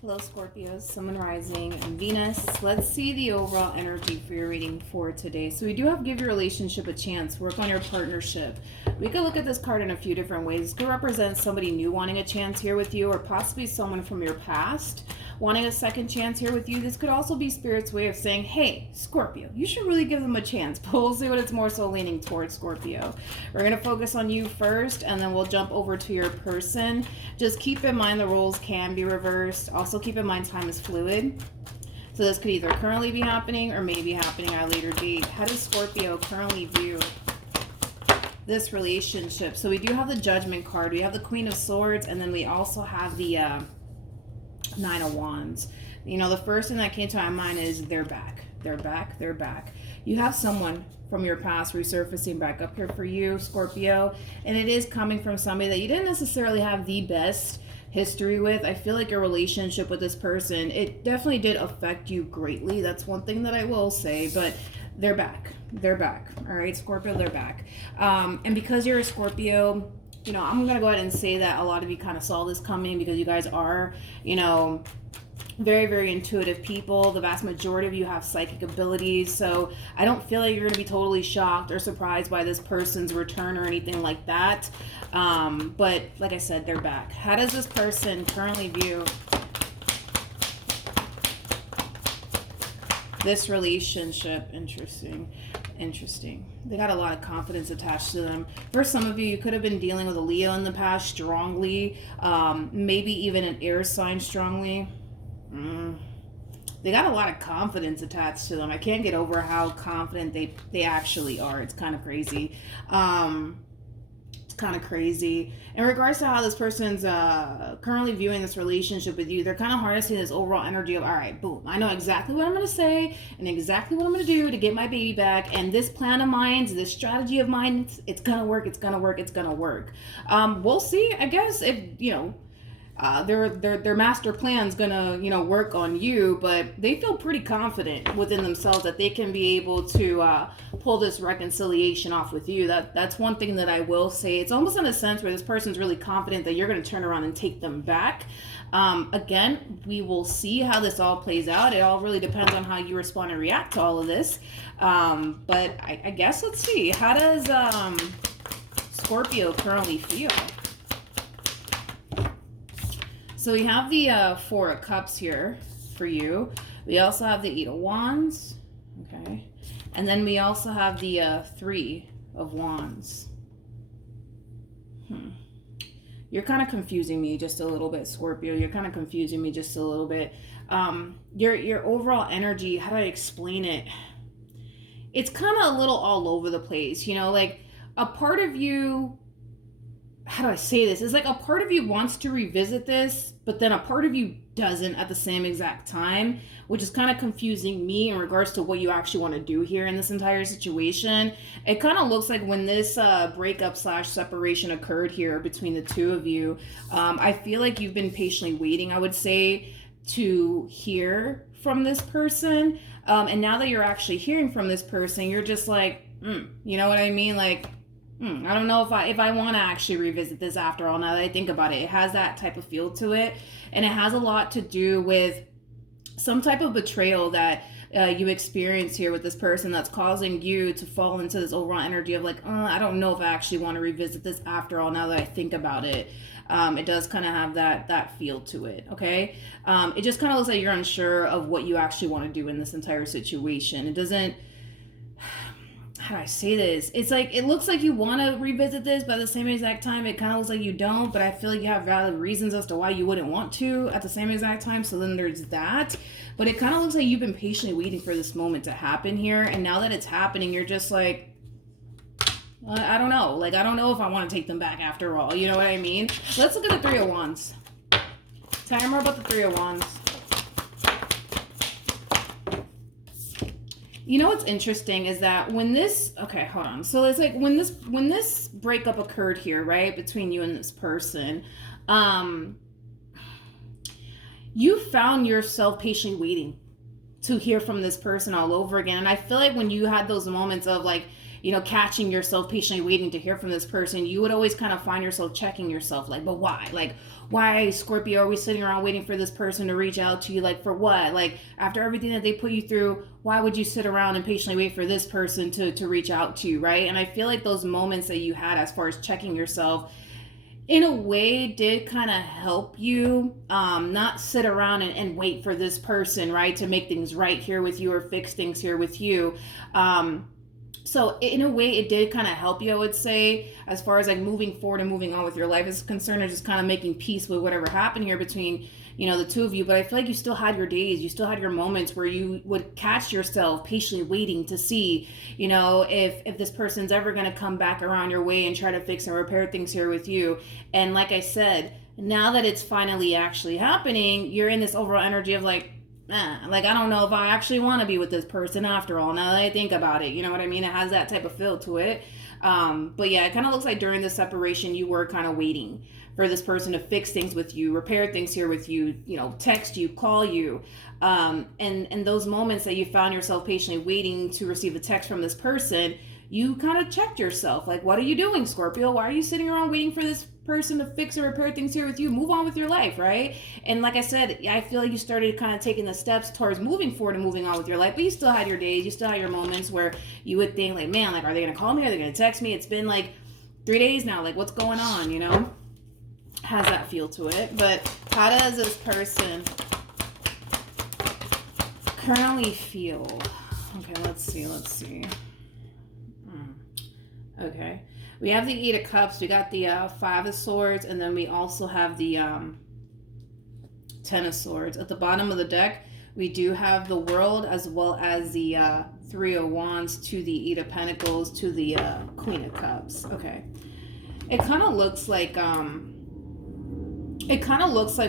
Hello, Scorpios, Sun and Rising, and Venus. Let's see the overall energy for your reading for today. So we do have give your relationship a chance. Work on your partnership. We could look at this card in a few different ways. This could represent somebody new wanting a chance here with you, or possibly someone from your past wanting a second chance here with you. This could also be Spirit's way of saying, hey, Scorpio, you should really give them a chance. But we'll see what it's more so leaning towards, Scorpio. We're going to focus on you first, and then we'll jump over to your person. Just keep in mind the roles can be reversed. Also keep in mind time is fluid. So this could either currently be happening or maybe happening at a later date. How does Scorpio currently view this relationship? So we do have the Judgment card. We have the Queen of Swords, and then we also have the Nine of Wands. You know, the first thing that came to my mind is they're back. They're back. They're back. You have someone from your past resurfacing back up here for you, Scorpio, and it is coming from somebody that you didn't necessarily have the best history with. I feel like your relationship with this person, it definitely did affect you greatly. That's one thing that I will say, but they're back. They're back. All right, Scorpio, they're back. And because you're a Scorpio, you know, I'm going to go ahead and say that a lot of you kind of saw this coming because you guys are, you know, very, very intuitive people. The vast majority of you have psychic abilities. So I don't feel like you're going to be totally shocked or surprised by this person's return or anything like that. But like I said, they're back. How does this person currently view this relationship? Interesting. They got a lot of confidence attached to them. For some of you, you could have been dealing with a Leo in the past strongly, maybe even an air sign strongly. They got a lot of confidence attached to them. I can't get over how confident they actually are. It's kind of crazy. In regards to how this person's currently viewing this relationship with you, they're kind of harnessing this overall energy of, all right, boom, I know exactly what I'm going to say and exactly what I'm going to do to get my baby back. And this plan of mine, this strategy of mine, it's going to work. It's going to work. It's going to work. We'll see, I guess, if, you know, their master plan's gonna, you know, work on you, but they feel pretty confident within themselves that they can be able to pull this reconciliation off with you. That's one thing that I will say. It's almost in a sense where this person's really confident that you're going to turn around and take them back. Again, we will see how this all plays out. It all really depends on how you respond and react to all of this. But I guess let's see. How does Scorpio currently feel? So we have the Four of Cups here for you. We also have the Eight of Wands. Okay. And then we also have the Three of Wands. You're kind of confusing me just a little bit, Scorpio. You're kind of confusing me just a little bit. Your overall energy, how do I explain it? It's kind of a little all over the place, you know, like a part of you, how do I say this? It's like a part of you wants to revisit this, but then a part of you doesn't at the same exact time, which is kind of confusing me in regards to what you actually want to do here in this entire situation. It kind of looks like when this breakup / separation occurred here between the two of you, I feel like you've been patiently waiting, I would say, to hear from this person. And now that you're actually hearing from this person, you're just like, you know what I mean? Like, I don't know if I want to actually revisit this after all. Now that I think about it, it has that type of feel to it, and it has a lot to do with some type of betrayal that you experience here with this person that's causing you to fall into this overall energy of like, I don't know if I actually want to revisit this after all. Now that I think about it, it does kind of have that feel to it. Okay, it just kind of looks like you're unsure of what you actually want to do in this entire situation. It doesn't. How do I say this? It's like, it looks like you want to revisit this, but at the same exact time, it kind of looks like you don't, but I feel like you have valid reasons as to why you wouldn't want to at the same exact time. So then there's that, but it kind of looks like you've been patiently waiting for this moment to happen here. And now that it's happening, you're just like, I don't know. Like, I don't know if I want to take them back after all. You know what I mean? Let's look at the Three of Wands. Tell me more about the Three of Wands. You know what's interesting is that when this, okay, hold on. So it's like when this breakup occurred here, right, between you and this person, you found yourself patiently waiting to hear from this person all over again. And I feel like when you had those moments of like, catching yourself patiently waiting to hear from this person, you would always kind of find yourself checking yourself, like, but why? Like, why, Scorpio, are we sitting around waiting for this person to reach out to you? Like, for what? Like, after everything that they put you through, why would you sit around and patiently wait for this person to reach out to you, right? And I feel like those moments that you had as far as checking yourself, in a way, did kind of help you not sit around and wait for this person, right, to make things right here with you or fix things here with you. So in a way, it did kind of help you, I would say, as far as like moving forward and moving on with your life is concerned, or just kind of making peace with whatever happened here between, the two of you. But I feel like you still had your days, you still had your moments where you would catch yourself patiently waiting to see, if this person's ever going to come back around your way and try to fix and repair things here with you. And like I said, now that it's finally actually happening, you're in this overall energy of like, I don't know if I actually want to be with this person after all, now that I think about it. You know what I mean? It has that type of feel to it. But yeah, it kind of looks like during the separation, you were kind of waiting for this person to fix things with you, repair things here with you, text you, call you. And those moments that you found yourself patiently waiting to receive a text from this person, you kind of checked yourself. Like, what are you doing, Scorpio? Why are you sitting around waiting for this person to fix or repair things here with you? Move on with your life, right? And like I said, I feel like you started kind of taking the steps towards moving forward and moving on with your life, but you still had your days, you still had your moments where you would think like, man, like, are they going to call me? Are they going to text me? It's been like 3 days now. Like, what's going on, Has that feel to it. But how does this person currently feel? Okay, let's see. Okay, we have the Eight of Cups, we got the Five of Swords, and then we also have the Ten of Swords. At the bottom of the deck, we do have the World, as well as the Three of Wands, to the Eight of Pentacles, to the Queen of Cups. Okay, it kind of looks like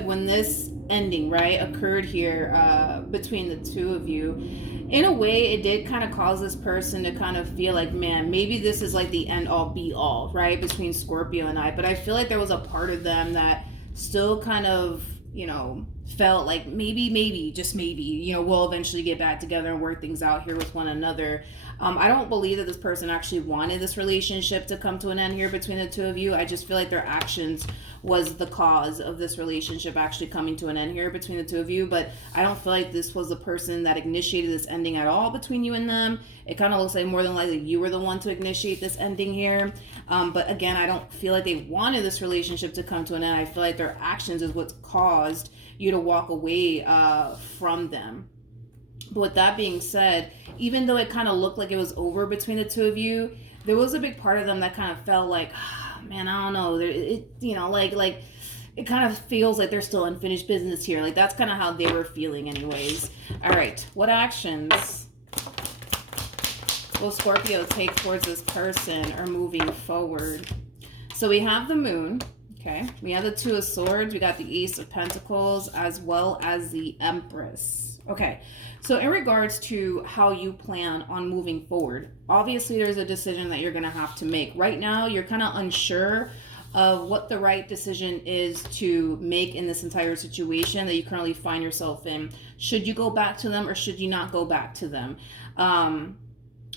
when this ending, right, occurred here between the two of you, in a way, it did kind of cause this person to kind of feel like, man, maybe this is like the end all be all, right, between Scorpio and I. But I feel like there was a part of them that still kind of, felt like maybe, just maybe, we'll eventually get back together and work things out here with one another. I don't believe that this person actually wanted this relationship to come to an end here between the two of you. I just feel like their actions was the cause of this relationship actually coming to an end here between the two of you. But I don't feel like this was the person that initiated this ending at all between you and them. It kind of looks like more than likely you were the one to initiate this ending here. But again, I don't feel like they wanted this relationship to come to an end. I feel like their actions is what's caused you to walk away from them. But with that being said, even though it kind of looked like it was over between the two of you, there was a big part of them that kind of felt like, man, I don't know. Like it kind of feels like there's still unfinished business here. Like that's kind of how they were feeling anyways. All right, what actions will Scorpio take towards this person or moving forward? So we have the Moon. Okay, we have the Two of Swords. We got the Ace of Pentacles, as well as the Empress. Okay, so in regards to how you plan on moving forward, obviously there's a decision that you're going to have to make. Right now, you're kind of unsure of what the right decision is to make in this entire situation that you currently find yourself in. Should you go back to them or should you not go back to them?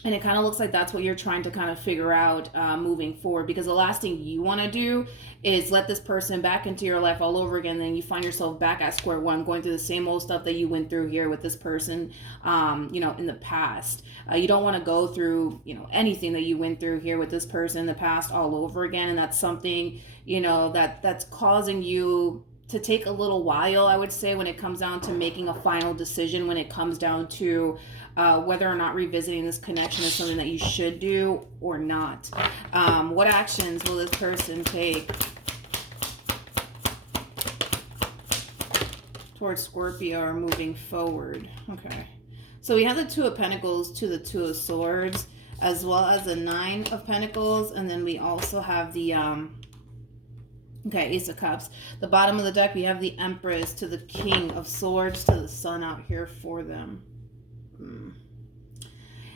And it kind of looks like that's what you're trying to kind of figure out moving forward, because the last thing you want to do is let this person back into your life all over again. Then you find yourself back at square one, going through the same old stuff that you went through here with this person, in the past. You don't want to go through, anything that you went through here with this person in the past all over again. And that's something, that's causing you to take a little while, I would say, when it comes down to making a final decision, when it comes down to whether or not revisiting this connection is something that you should do or not. What actions will this person take towards Scorpio or moving forward? Okay. So we have the Two of Pentacles to the Two of Swords, as well as the Nine of Pentacles. And then we also have the, Ace of Cups. The bottom of the deck, we have the Empress to the King of Swords to the Sun out here for them.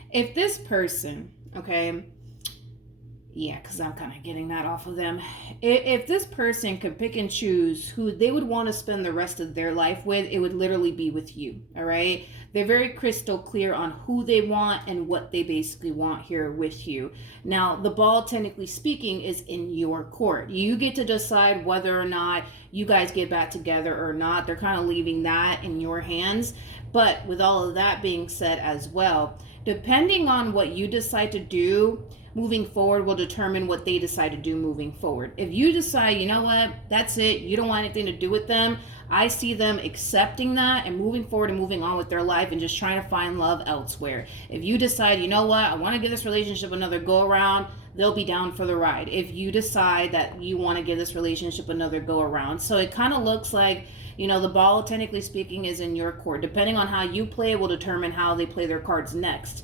If this person, because I'm kind of getting that off of them. If this person could pick and choose who they would want to spend the rest of their life with, it would literally be with you, all right? They're very crystal clear on who they want and what they basically want here with you. Now, the ball, technically speaking, is in your court. You get to decide whether or not you guys get back together or not. They're kind of leaving that in your hands. But with all of that being said as well, depending on what you decide to do moving forward will determine what they decide to do moving forward. If you decide, you know what, that's it, you don't want anything to do with them, I see them accepting that and moving forward and moving on with their life and just trying to find love elsewhere. If you decide, you know what, I want to give this relationship another go around, they'll be down for the ride. If you decide that you want to give this relationship another go around. So it kind of looks like, you know, the ball, technically speaking, is in your court. Depending on how you play will determine how they play their cards next.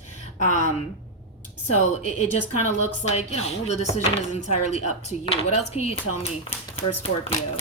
So it just kind of looks like, you know, the decision is entirely up to you. What else can you tell me for Scorpio?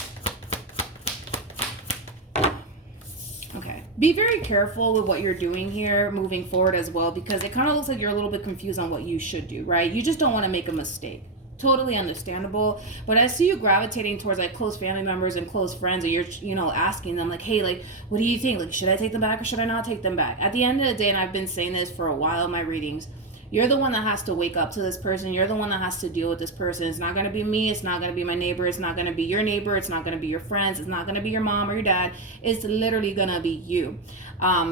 Okay. Be very careful with what you're doing here moving forward as well, because it kind of looks like you're a little bit confused on what you should do, right? You just don't want to make a mistake. Totally understandable. But I see you gravitating towards like close family members and close friends, or you're, you know, asking them like, hey, like, what do you think? Like, should I take them back or should I not take them back? At the end of the day, and I've been saying this for a while in my readings, you're the one that has to wake up to this person. You're the one that has to deal with this person. It's not going to be me. It's not going to be my neighbor. It's not going to be your neighbor. It's not going to be your friends. It's not going to be your mom or your dad. It's literally going to be you.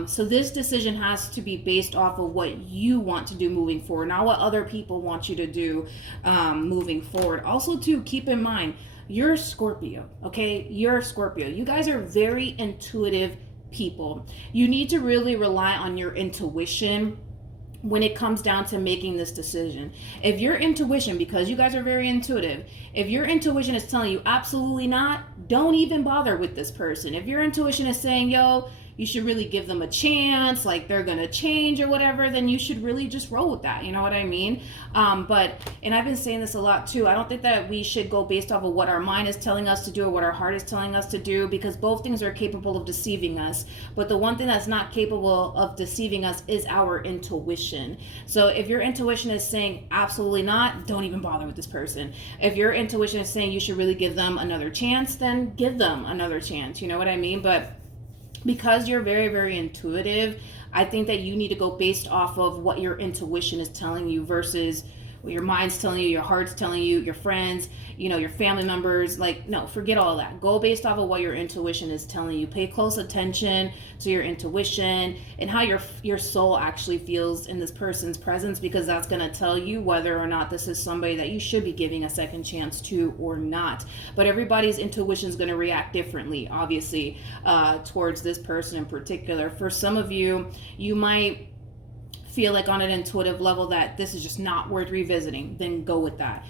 So this decision has to be based off of what you want to do moving forward, not what other people want you to do moving forward. Also, too, keep in mind, you're Scorpio, okay? You're Scorpio. You guys are very intuitive people. You need to really rely on your intuition when it comes down to making this decision. If your intuition, because you guys are very intuitive, if your intuition is telling you absolutely not, don't even bother with this person. If your intuition is saying, yo, you should really give them a chance, like they're gonna change or whatever, then you should really just roll with that. You know what I mean? And I've been saying this a lot too. I don't think that we should go based off of what our mind is telling us to do or what our heart is telling us to do, because both things are capable of deceiving us. But the one thing that's not capable of deceiving us is our intuition. So if your intuition is saying absolutely not, don't even bother with this person. If your intuition is saying you should really give them another chance, then give them another chance. You know what I mean? But because you're very, very intuitive, I think that you need to go based off of what your intuition is telling you versus what your mind's telling you, your heart's telling you, your friends, you know, your family members. Like, no, forget all that. Go based off of what your intuition is telling you. Pay close attention to your intuition and how your soul actually feels in this person's presence, because that's going to tell you whether or not this is somebody that you should be giving a second chance to or not. But everybody's intuition is going to react differently, obviously, towards this person in particular. For some of you, you might feel like on an intuitive level that this is just not worth revisiting, then go with that.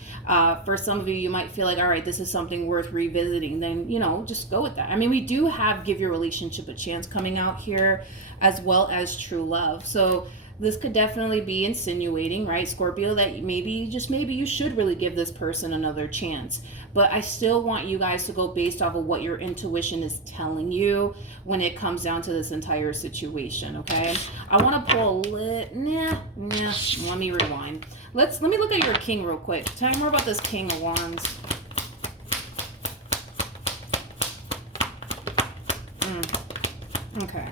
For some of you, you might feel like, all right, this is something worth revisiting, then, you know, just go with that. I mean, we do have Give Your Relationship a Chance coming out here, as well as True Love. So this could definitely be insinuating, right, Scorpio, that maybe, just maybe, you should really give this person another chance. But I still want you guys to go based off of what your intuition is telling you when it comes down to this entire situation, okay? I want to pull let me rewind. Let me look at your king real quick. Tell me more about this King of Wands. Okay.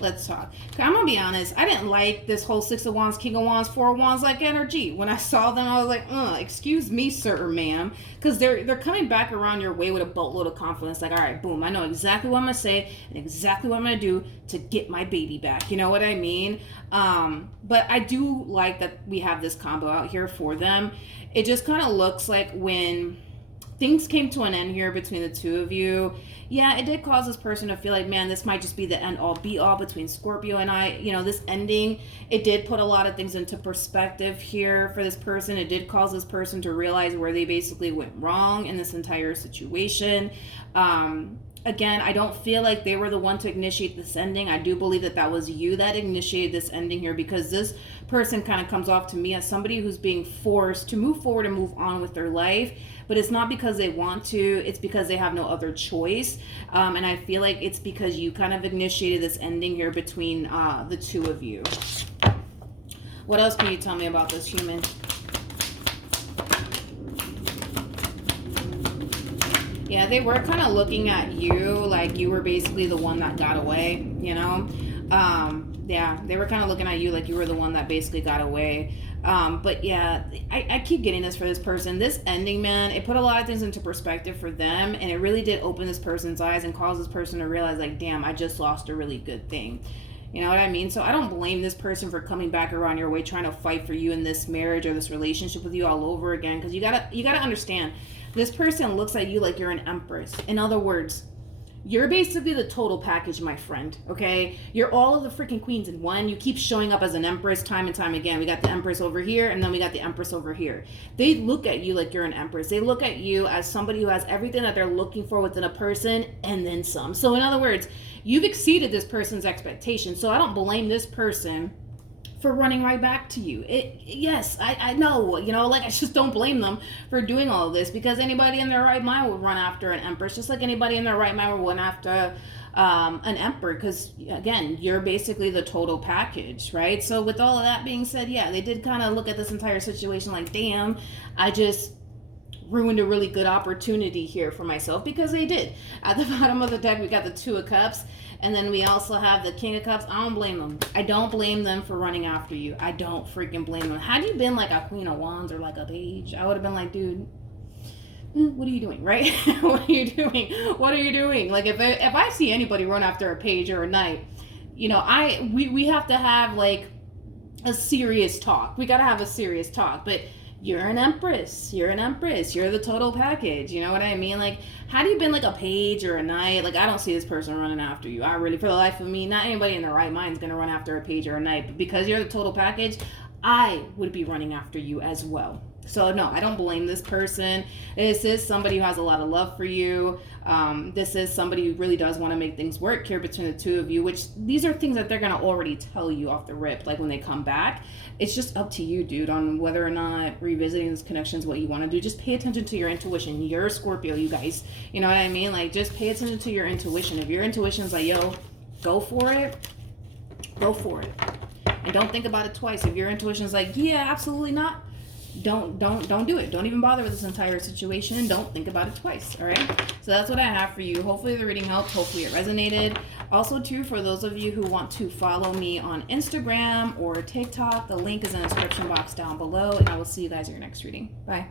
Let's talk. I'm gonna be honest, I didn't like this whole Six of Wands, King of Wands, Four of Wands like energy. When I saw them, I was like, excuse me, sir or ma'am, because they're coming back around your way with a boatload of confidence. Like, all right, boom, I know exactly what I'm gonna say and exactly what I'm gonna do to get my baby back. You know what I mean? But I do like that we have this combo out here for them. It just kind of looks like when things came to an end here between the two of you, yeah, it did cause this person to feel like, man, this might just be the end all be all between Scorpio and I. You know, this ending, it did put a lot of things into perspective here for this person. It did cause this person to realize where they basically went wrong in this entire situation. Again, I don't feel like they were the one to initiate this ending. I do believe that was you that initiated this ending here, because this person kind of comes off to me as somebody who's being forced to move forward and move on with their life. But it's not because they want to, it's because they have no other choice. And I feel like it's because you kind of initiated this ending here between the two of you. What else can you tell me about this human? Yeah, they were kind of looking at you like you were basically the one that got away, you know? Yeah, they were kind of looking at you like you were the one that basically got away. But yeah, I keep getting this for this person. This ending, man, it put a lot of things into perspective for them, and it really did open this person's eyes and cause this person to realize, like, damn, I just lost a really good thing. You know what I mean? So I don't blame this person for coming back around your way, trying to fight for you in this marriage or this relationship with you all over again. Because you gotta understand, this person looks at you like you're an empress. In other words, you're basically the total package, my friend, okay? You're all of the freaking queens in one. You keep showing up as an empress time and time again. We got the empress over here, and then we got the empress over here. They look at you like you're an empress. They look at you as somebody who has everything that they're looking for within a person, and then some. So in other words, you've exceeded this person's expectations. So I don't blame this person for running right back to you. Yes, I know, you know, like, I just don't blame them for doing all of this, because anybody in their right mind would run after an empress, just like anybody in their right mind would run after an emperor, because again, you're basically the total package, right? So with all of that being said, yeah, they did kind of look at this entire situation like, damn, I just ruined a really good opportunity here for myself, because they did. At the bottom of the deck, we got the Two of Cups, and then we also have the King of Cups. I don't blame them. I don't blame them for running after you. I don't freaking blame them. Had you been like a Queen of Wands or like a Page, I would have been like, dude, what are you doing, right? What are you doing? What are you doing? Like, if I see anybody run after a Page or a Knight, you know, we have to have like a serious talk. We got to have a serious talk. But you're an empress. You're an empress. You're the total package. You know what I mean? Like, had you been like a Page or a Knight, like, I don't see this person running after you. I really, for the life of me, not anybody in their right mind is going to run after a Page or a Knight. But because you're the total package, I would be running after you as well. So no, I don't blame this person. This is somebody who has a lot of love for you. This is somebody who really does want to make things work here between the two of you, which these are things that they're going to already tell you off the rip, like when they come back. It's just up to you, dude, on whether or not revisiting this connection is what you want to do. Just pay attention to your intuition. You're a Scorpio, you guys. You know what I mean? Like, just pay attention to your intuition. If your intuition's like, yo, go for it, go for it. And don't think about it twice. If your intuition's like, yeah, absolutely not, don't do it. Don't even bother with this entire situation, and don't think about it twice. All right, so that's what I have for you. Hopefully the reading helped. Hopefully it resonated. Also too, for those of you who want to follow me on Instagram or TikTok, the link is in the description box down below, and I will see you guys in your next reading. Bye.